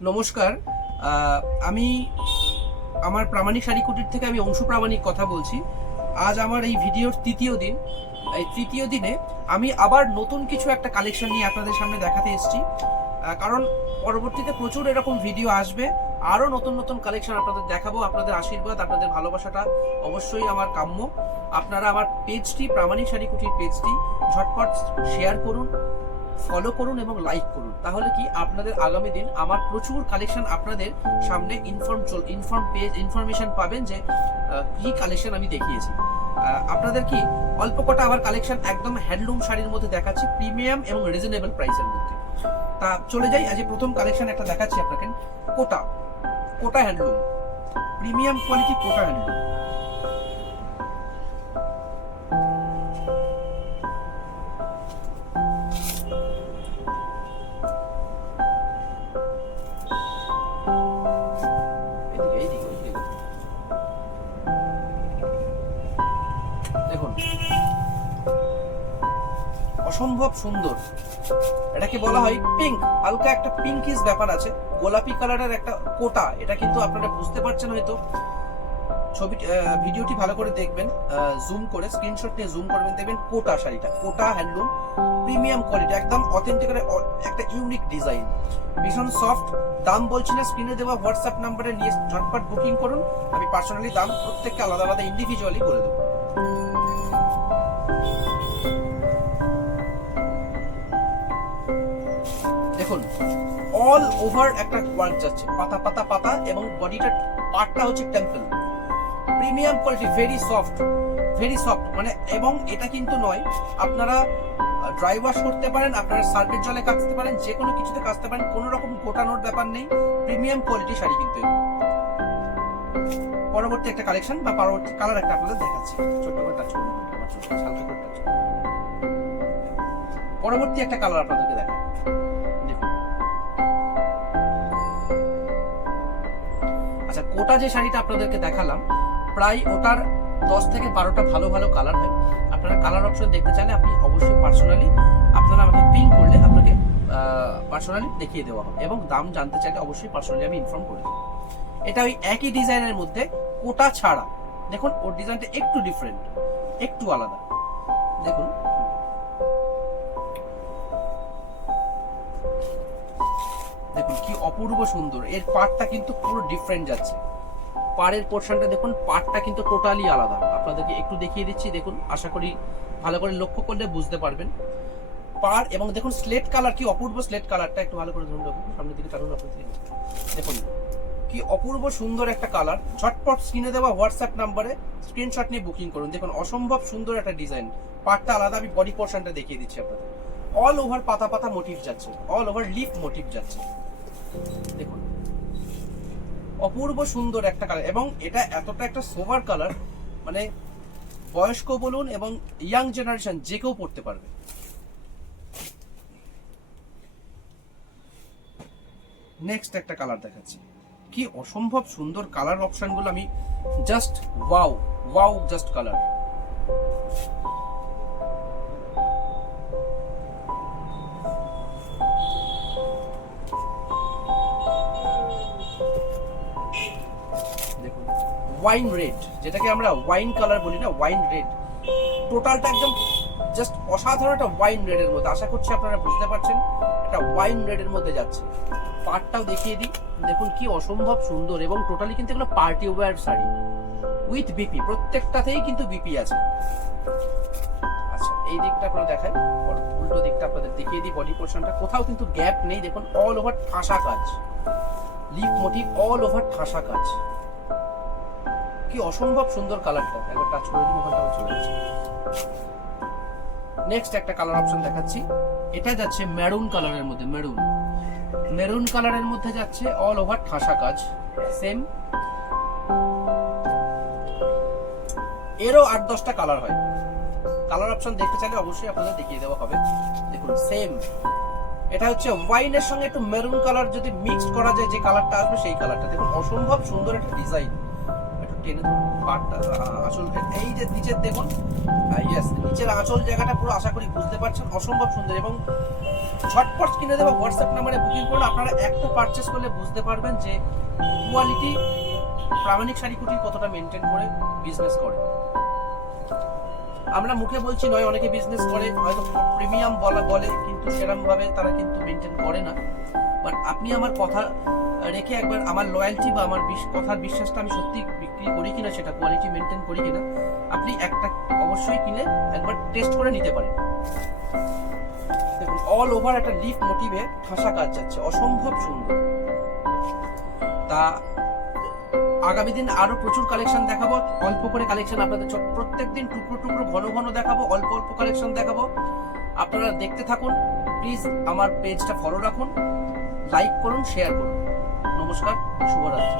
নমস্কার। আমি আমার প্রামাণিক শাড়ি কুটির থেকে আমি অংশু প্রামাণিক কথা বলছি। আজ আমার এই ভিডিওর তৃতীয় দিন। এই তৃতীয় দিনে আমি আবার নতুন কিছু একটা কালেকশন নিয়ে আপনাদের সামনে দেখাতে এসেছি, কারণ পরবর্তীতে প্রচুর এরকম ভিডিও আসবে, আরও নতুন নতুন কালেকশন আপনাদের দেখাবো। আপনাদের আশীর্বাদ, আপনাদের ভালোবাসাটা অবশ্যই আমার কাম্য। আপনারা আমার পেজটি, প্রামাণিক শাড়ি কুটির পেজটি ঝটপট শেয়ার করুন, ফলো করুন এবং লাইক করুন। তাহলে কি আপনাদের আগামী দিন আমার প্রচুর কালেকশন আপনাদের সামনে ইনফরমেশন পাবেন যে কি কালেকশন আমি দেখিয়েছি। আপনাদের কি অল্প কটা আবার কালেকশন একদম হ্যান্ডলুম শাড়ির মধ্যে দেখাচ্ছি, প্রিমিয়াম এবং রিজনেবল প্রাইসের মধ্যে। তা চলে যাই, আজ প্রথম কালেকশন একটা দেখাচ্ছি আপনাকে। কোটা কোটা হ্যান্ডলুম, প্রিমিয়াম কোয়ালিটি কোটা হ্যান্ডলুম। দেখুন, অসম্ভব সুন্দর। এটাকে বলা হয় পিঙ্ক, হালকা একটা পিঙ্কিশ ব্যাপার আছে, গোলাপি কালারের একটা কোটা। এটা কিন্তু আপনারা বুঝতে পারছেন হয়তো, ভিডিওটি ভালো করে দেখবেন, জুম করে স্ক্রিনশট নিয়ে জুম করবেন, দেখবেন কোটা শাড়িটা, কোটা হ্যান্ডলুম, প্রিমিয়াম কোয়ালিটি, একদম অথেন্টিক একটা ইউনিক ডিজাইন, ভীষণ সফট। দাম বলছি না, স্ক্রিনে দেওয়া হোয়াটসঅ্যাপ নাম্বারে নিয়ে ঝটপট বুকিং করুন। আমি পার্সোনালি দাম প্রত্যেককে আলাদা আলাদা ইন্ডিভিজুয়ালি বলে দেবো। দেখুন, অল ওভার একটা ওয়ার্ক যাচ্ছে, পাতা পাতা পাতা, এবং বডিটা পার্টটা হচ্ছে temple. Premium quality, very soft মানে। এবং এটা কিন্তু নয়, আপনারা ড্রাই ওয়াশ করতে পারেন, আপনারা সার্ফের জলে কাচতে পারেন, যে কোনো কিছুতে কাচতে পারেন, কোনো রকম গোটানোর ব্যাপার নেই। প্রিমিয়াম কোয়ালিটি শাড়ি কিন্তু। পরবর্তী একটা কালেকশন বা পরবর্তী কালার একটা আপনাদের দেখাচ্ছি, ছোট্ট করে টাচ করুন, পরবর্তী একটা কালার আপনাদেরকে দেখাচ্ছি। আচ্ছা, কোটা যে শাড়িটা আপনাদেরকে দেখালাম, প্রায় ওটার 10 থেকে 12টা ভালো ভালো কালার হয়। আপনারা কালার অপশন দেখতে চাইলে আপনি অবশ্যই পার্সোনালি, আপনারা আমাকে পিং করলে আপনাকে পার্সোনালি দেখিয়ে দেওয়া হবে, এবং দাম জানতে চাইলে অবশ্যই পার্সোনালি আমি ইনফর্ম করে দেবো। এটা ওই একই ডিজাইনের মধ্যে কোটা ছাড়া। দেখুন, ওর ডিজাইনটা একটু ডিফারেন্ট, একটু আলাদা। দেখুন, দেখুন কি অপূর্ব সুন্দর। এর পাড়টা কিন্তু পুরো ডিফারেন্ট যাচ্ছে, পাড়ের পোর্শনটা দেখুন, পাড়টা কিন্তু টোটালি আলাদা। আপনাদেরকে একটু দেখিয়ে দিচ্ছি, দেখুন, আশা করি ভালো করে লক্ষ্য করলে বুঝতে পারবেন পাড়। এবং দেখুন স্লেট কালার, কি অপূর্ব স্লেট কালারটা, একটু ভালো করে ধরুন, সামনের দিকে টানুন আপনাদের। দেখুন কি অপূর্ব সুন্দর একটা কালার। ঝটপট স্ক্রিনে দেওয়া হোয়াটসঅ্যাপ নাম্বারে স্ক্রিনশট নিয়ে বুকিং করুন। দেখুন অসম্ভব সুন্দর একটা ডিজাইন, পাড়টা আলাদা। আমি বডি পোর্শনটা দেখিয়ে দিচ্ছি আপনাদের। অল ওভার পাতা পাতা মোটিভ যাচ্ছে, অল ওভার লিফ মোটিভ যাচ্ছে। দেখুন অপূর্ব সুন্দর একটা কালার, এবং এটা এতটা একটা সোভার কালার, মানে বয়স্ক বলুন এবং ইয়াং জেনারেশন যে কেউ পড়তে পারবে। নেক্সট একটা কালার দেখাচ্ছি, কি অসম্ভব সুন্দর কালার অপশনগুলো। আমি just wow just colour. Wine red, যেটাকে আমরা ওয়াইন কালার বলি না, ওয়াইন রেড, টোটালটা একদম জাস্ট অসাধারণ একটা ওয়াইন রেডের মধ্যে। আশা করছি আপনারা বুঝতে পারছেন, এটা ওয়াইন রেডের মধ্যে যাচ্ছে। পার্টটাও দেখিয়ে দিই, দেখুন কি অসম্ভব সুন্দর। এবং টোটালি কিন্তু এগুলো party wear sari with BP, প্রত্যেকটাতেই কিন্তু বিপি আছে। আচ্ছা, এই দিকটা আপনারা দেখাই, উল্টো দিকটা আপনাদের দেখিয়ে দিই। বডি পোর্শনটা কোথাও কিন্তু গ্যাপ নেই, দেখুন অল ওভার ঠাসা কাজ, লিফ মোটিভ, অল ওভার ঠাসা কাজ। কি অসম্ভব সুন্দর কালারটা, একবার টাচ করে দিন, ওখানটা চলে যাচ্ছে। নেক্সট একটা কালার অপশন দেখাচ্ছি, এটা যাচ্ছে মেরুন কালারের মধ্যে, মেরুন কালারের মধ্যে যাচ্ছে, অল ওভার ঠাসা কাজ, সেম। এরও 8-10টা কালার হয়। কালার অপশন দেখতে চাইলে অবশ্যই আপনাদের দেখিয়ে দেওয়া হবে। দেখুন সেম, এটা হচ্ছে ওয়াইনের সঙ্গে একটু মেরুন কালার যদি মিক্সড করা যায়, যে কালারটা আসবে সেই কালারটা। দেখুন অসম্ভব সুন্দর একটা ডিজাইন, একটু টেনে ধরুন পাটটা, আঁচল, এই যে নিচের দেখুন, ইয়েস, নিচের আঁচল জায়গাটা পুরো আশা করি বুঝতে পারছেন, অসম্ভব সুন্দর। এবং ঝটপট কিনে দেবো, হোয়াটসঅ্যাপ নাম্বারে বুকিং করুন। আপনারা একটা পারচেস করলে বুঝতে পারবেন যে কোয়ালিটি প্রামাণিক শাড়ি কুটির কতটা মেনটেন করে বিজনেস করে। আমরা মুখে বলছি নয়, অনেকে বিজনেস করে হয়তো প্রিমিয়াম বলে, কিন্তু সেরকম ভাবে তারা কিন্তু মেনটেন করে না। বাট আপনি আমার কথা রেখে একবার আমার লয়্যালটি বা আমার কথার বিশ্বাসটা আমি সত্যি বিক্রি করি কিনা, সেটা কোয়ালিটি মেনটেন করি কিনা, আপনি একটা অবশ্যই কিনে একবার টেস্ট করে নিতে পারেন। দেখুন অল ওভার একটা লিফ মোটিভে ঠাসা কাজ যাচ্ছে, অসম্ভব সুন্দর। তা আগামী দিন আরো প্রচুর কালেকশন দেখাবো, অল্প করে কালেকশন আপনাদের প্রত্যেকদিন টুকরো টুকরো ঘন ঘন দেখাবো, অল্প অল্প কালেকশন দেখাবো। আপনারা দেখতে থাকুন, প্লিজ আমার পেজটা ফলো রাখুন, লাইক করুন, শেয়ার করুন। নমস্কার, শুভরাত্রি।